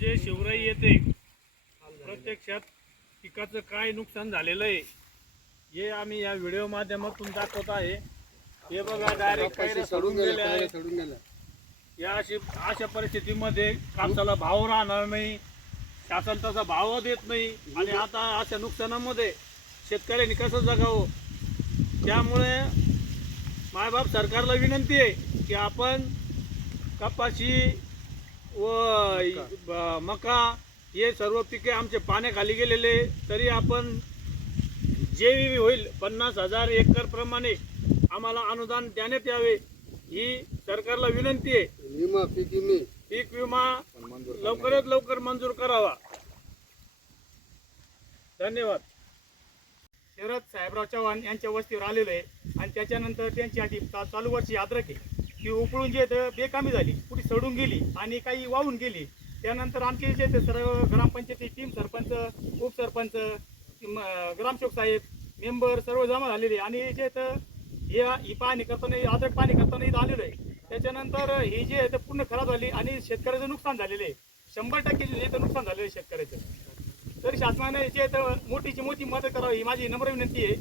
जे शिवराई येते प्रत्यक्षात पिकाचं काय नुकसान झालेलं आहे हे आम्ही या व्हिडिओ माध्यमातून दाखवत आहे. हे बघा डायरेक्ट गेले सोडून गेलं. या अशी अशा परिस्थितीमध्ये कापसाला भाव राहणार नाही. शासन तसा भाव देत नाही. आणि आता अशा नुकसानामध्ये शेतकऱ्यांनी कसं जगावं? त्यामुळे मायबाप सरकारला विनंती आहे की आपण कपाशी व मका. हे सर्व पिके आमचे पाण्याखाली गेलेले तरी आपण जे होईल पन्नास हजार एकर प्रमाणे आम्हाला अनुदान देण्यात यावे ही सरकारला विनंती आहे. विमा पीक विमे. पीक विमा लवकरात लवकर मंजूर करावा. धन्यवाद. शरद साहेबराव चव्हाण यांच्या वस्तीवर आलेलो आहे आणि त्याच्यानंतर त्यांची आधी चालू वर्षी अद्रक आहे ती उपळून जे आहे बेकामी झाली कुठे सडून गेली आणि काही वाहून गेली. त्यानंतर आमचे जे ते सर्व ग्रामपंचायती टीम सरपंच उपसरपंच ग्रामसेवक साहेब मेंबर सर्व जमा झालेले आणि जे तर हे ही पाणी करताना आदर पाणी करताना इथं आलेलं आहे. त्याच्यानंतर ही जे आहे ते पूर्ण खराब झाली आणि शेतकऱ्याचं नुकसान झालेलं आहे. शंभर टक्के जे तर नुकसान झालेलं आहे शेतकऱ्याचं. तर शासनाने जे आहे तर मोठीची मोठी मदत करावी ही माझी नम्र विनंती आहे.